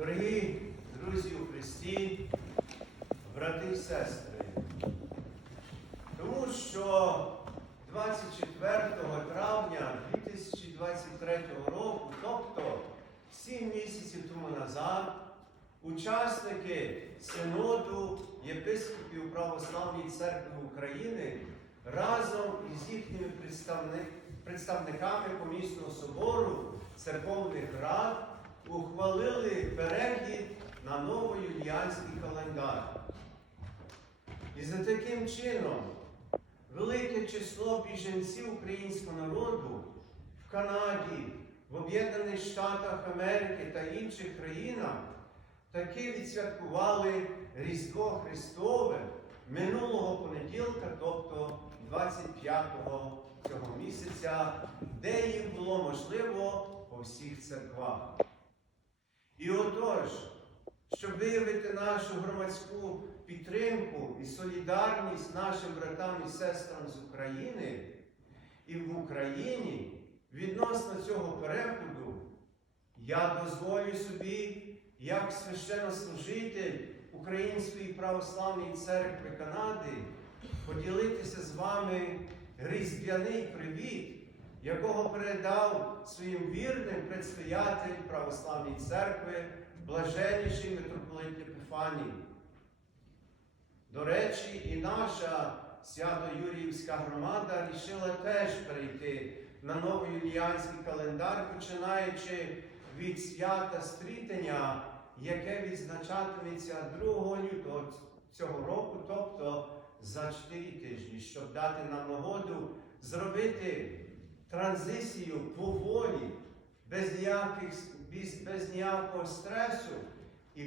Дорогі друзі у Христі, брати і сестри, тому що 24 травня 2023 року, тобто 7 місяців тому назад, учасники Синоду єпископів Православної церкви України разом із їхніми представник- представниками помісного собору церковних рад ухвалили перехід на новоюліанський календар. І за таким чином велике число біженців українського народу в Канаді, в Об'єднаних Штатах Америки та інших країнах таки відсвяткували Різдво Христове минулого понеділка, тобто 25-го цього місяця, де їм було можливо по всіх церквах. І отож, щоб виявити нашу громадську підтримку і солідарність нашим братам і сестрам з України і в Україні відносно цього переходу, я дозволю собі, як священнослужитель Української православної церкви Канади, поділитися з вами різдвяний привіт, якого передав своїм вірним предстоятель Православної церкви, блаженніший митрополит Епіфаній. До речі, і наша свято-Юріївська громада рішила теж перейти на новоюліанський календар, починаючи від свята Стрітення, яке відзначатиметься 2 лютого цього року, тобто за 4 тижні, щоб дати нам нагоду зробити транзицію поволі, без, ніяких, без, без ніякого стресу і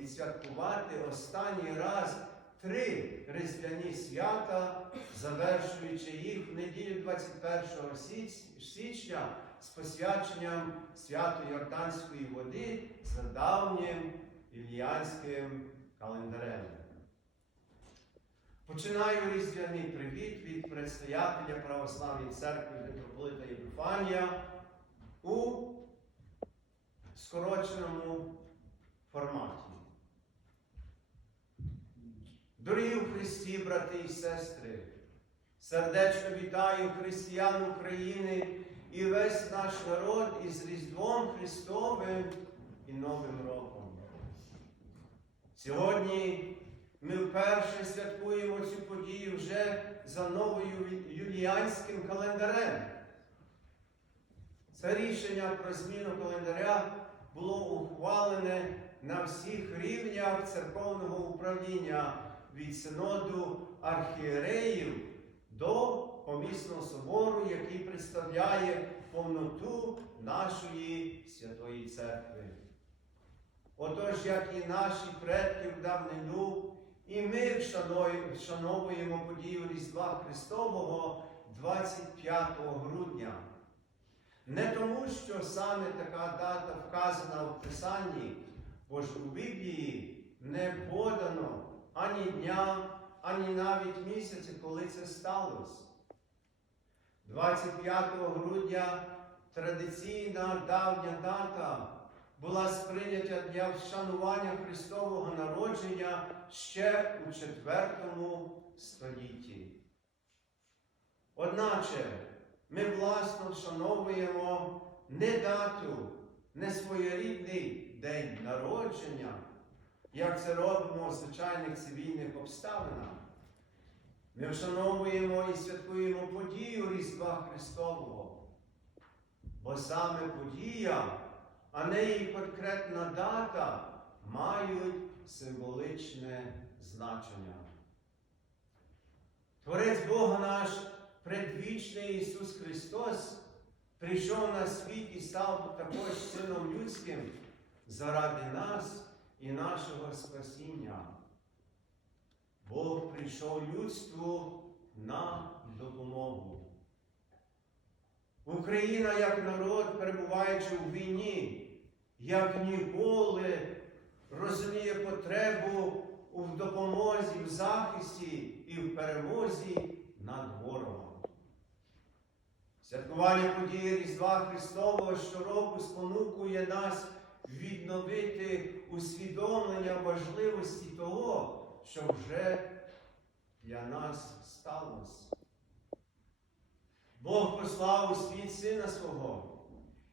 відсвяткувати останній раз три різдвяні свята, завершуючи їх в неділю 21 січня з посвяченням свято Йорданської води за давнім іліанським календарем. Починаю різдвяний привіт від предстоятеля Православної церкви митрополита Єпіфанія у скороченому форматі. Дорогі у Христі, брати і сестри, сердечно вітаю християн України і весь наш народ із Різдвом Христовим і Новим роком. Сьогодні ми вперше святкуємо цю подію вже за новою юліанським календарем. Це рішення про зміну календаря було ухвалене на всіх рівнях церковного управління від синоду архієреїв до помісного собору, який представляє повноту нашої святої церкви. Отож, як і наші предки в давнину, і ми вшановуємо подію Різдва Христового 25 грудня. Не тому, що саме така дата вказана в Писанні, бо ж у Біблії не подано ані дня, ані навіть місяця, коли це сталося. 25 грудня традиційна давня дата була сприйнята для вшанування Христового народження ще у IV столітті. Одначе ми власно вшановуємо не дату, не своєрідний день народження, як це робимо у звичайних цивільних обставинах. Ми вшановуємо і святкуємо подію Різдва Христового, бо саме подія, а не її конкретна дата мають символичне значення. Творець Бога наш, предвічний Ісус Христос, прийшов на світ і став також Сином Людським заради нас і нашого спасіння. Бог прийшов людству на допомогу. Україна як народ, перебуваючи у війні, як ніколи розуміє потребу у допомозі, в захисті і в перемозі над ворогом. Святкування події Різдва Христового щороку спонукує нас відновити усвідомлення важливості того, що вже для нас сталося. Бог послав у світ Сина Свого,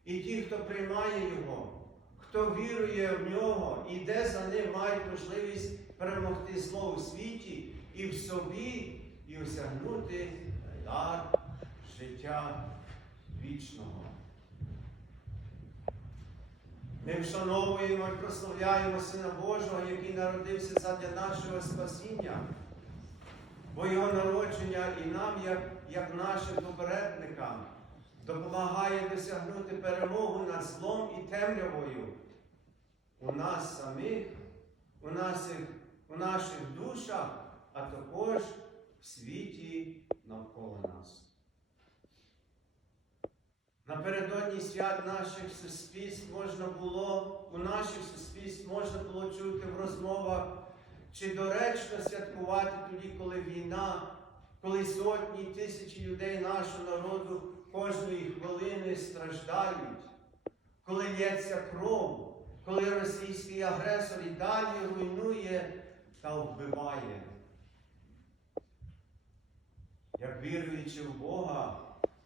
і ті, хто приймає Його, хто вірує в нього, іде за ним, мають можливість перемогти зло у світі і в собі, і осягнути дар життя вічного. Ми вшановуємо і прославляємо Сина Божого, який народився задля нашого спасіння, бо Його народження і нам, як, як нашим попередникам, допомагає досягнути перемогу над злом і темрявою у нас самих, у наших, у наших душах, а також в світі навколо нас. Напередодні свят наших суспільств можна було, у наших суспільств можна було чути в розмовах, чи доречно святкувати тоді, коли війна, коли сотні тисячі людей нашого народу кожної хвилини страждають, коли лється кров, коли російський агресор і далі руйнує та вбиває. Як віруючи в Бога,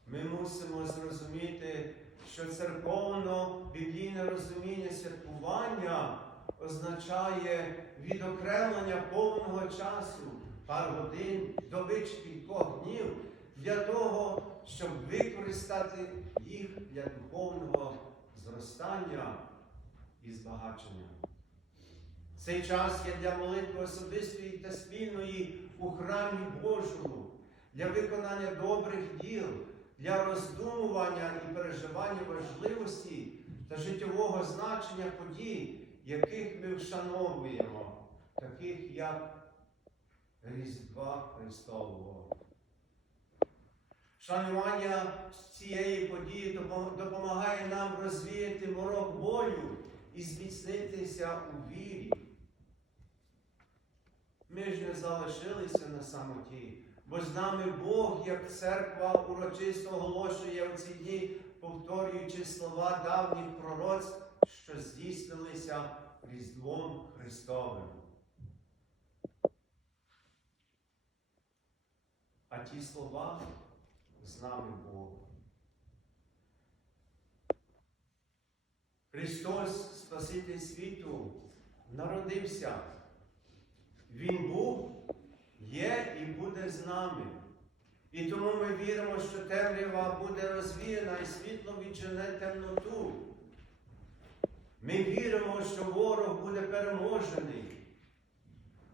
ми мусимо зрозуміти, що церковно-біблійне розуміння святкування означає відокремлення повного часу, пар годин, доби чи кількох днів для того, щоб використати їх для духовного зростання і збагачення. Цей час є для молитви особистої та спільної у храмі Божому, для виконання добрих діл, для роздумування і переживання важливості та життєвого значення подій, яких ми вшановуємо, таких як Різдва Христового. Шанування цієї події допомагає нам розвіяти морок болю і зміцнитися у вірі. Ми ж не залишилися на самоті, бо з нами Бог, як церква, урочисто оголошує у ці дні, повторюючи слова давніх пророцтв, що здійснилися Різдвом Христовим. А ті слова з нами Бог. Христос, Спаситель світу, народився. Він був, є і буде з нами. І тому ми віримо, що темрява буде розвіяна і світло віджене темноту. Ми віримо, що ворог буде переможений.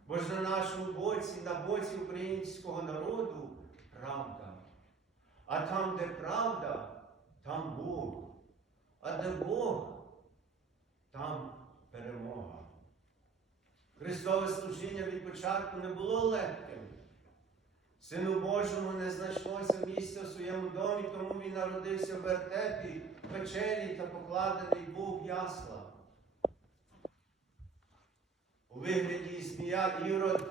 Бо ж на нашому боці, на боці українського народу правда. А там, де правда, там Бог. А де Бог, там перемога. Христове служіння від початку не було легким. Сину Божому не знайшлося місця в своєму домі, тому він народився в вертепі, в печері та покладений в ясла. У вигляді змія Ірод,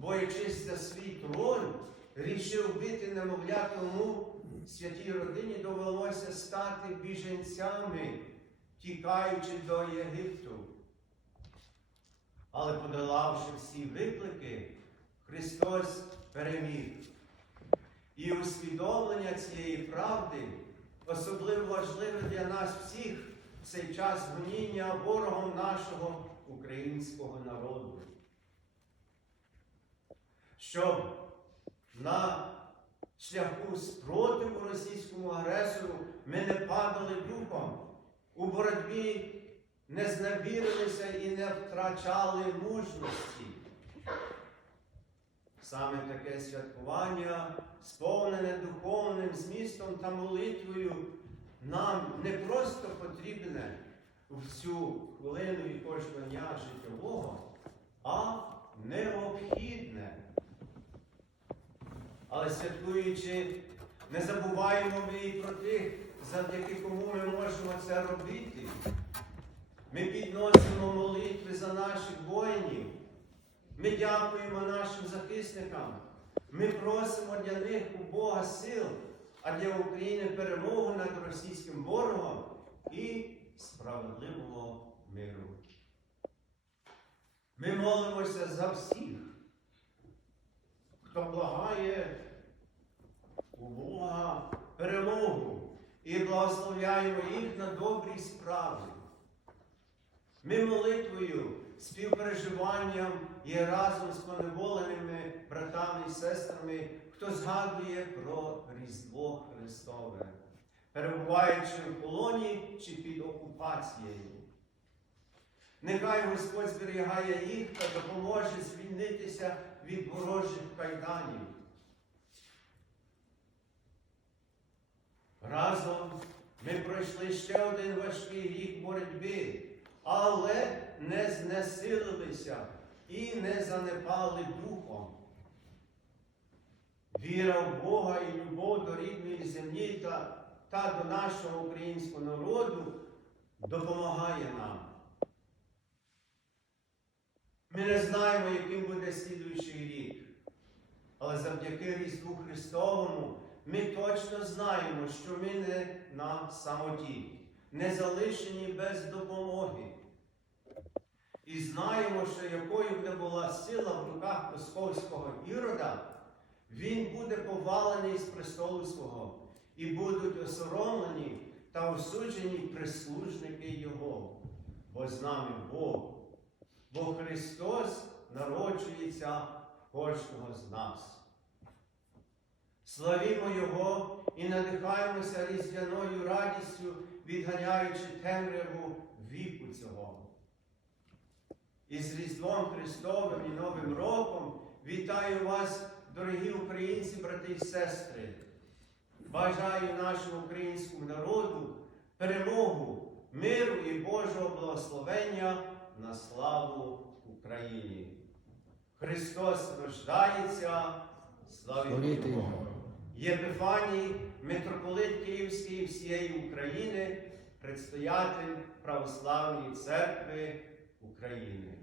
боячись за свій трон, рішив бити немовля тому святій родині довелося стати біженцями, тікаючи до Єгипту. Але подолавши всі виклики, Христос переміг. І усвідомлення цієї правди особливо важливе для нас всіх в цей час гоніння ворогом нашого українського народу. Щоб на шляху спротиву російському агресору ми не падали духом, у боротьбі не зневірилися і не втрачали мужності. Саме таке святкування, сповнене духовним змістом та молитвою, нам не просто потрібне в цю хвилину і кожного дня життєвого, а необхідне. Але святкуючи, не забуваємо ми і про тих, завдяки кому ми можемо це робити. Ми підносимо молитви за наших воїнів. Ми дякуємо нашим захисникам. Ми просимо для них у Бога сил, а для України перемогу над російським ворогом і справедливого миру. Ми молимося за всіх, хто благає у Бога перемогу і благословляємо їх на добрі справи. Ми молитвою, співпереживанням і разом з поневоленими братами і сестрами, хто згадує про Різдво Христове, перебуваючи в полоні чи під окупацією. Нехай Господь зберігає їх та допоможе звільнитися від ворожих кайданів. Разом ми пройшли ще один важкий рік боротьби, але не знесилилися і не занепали духом. Віра в Бога і любов до рідної землі та, та до нашого українського народу допомагає нам. Ми не знаємо, яким буде слідуючий рік, але завдяки Різдву Христовому ми точно знаємо, що ми не на самоті, не залишені без допомоги. І знаємо, що якою б не була сила в руках московського ірода, він буде повалений з престолу свого, і будуть осоромлені та осуджені прислужники Його, бо з нами Бог. Бо Христос народжується кожного з нас. Славімо Його і надихаємося різдвяною радістю, відганяючи темряву віку цього. І з Різдвом Христовим і Новим Роком вітаю вас, дорогі українці, брати і сестри. Бажаю нашому українському народу перемогу, миру і Божого благословення на славу Україні. Христос рождається, Його! Його! Єпифаній, митрополит Київський всієї України, предстоятель Православної церкви України.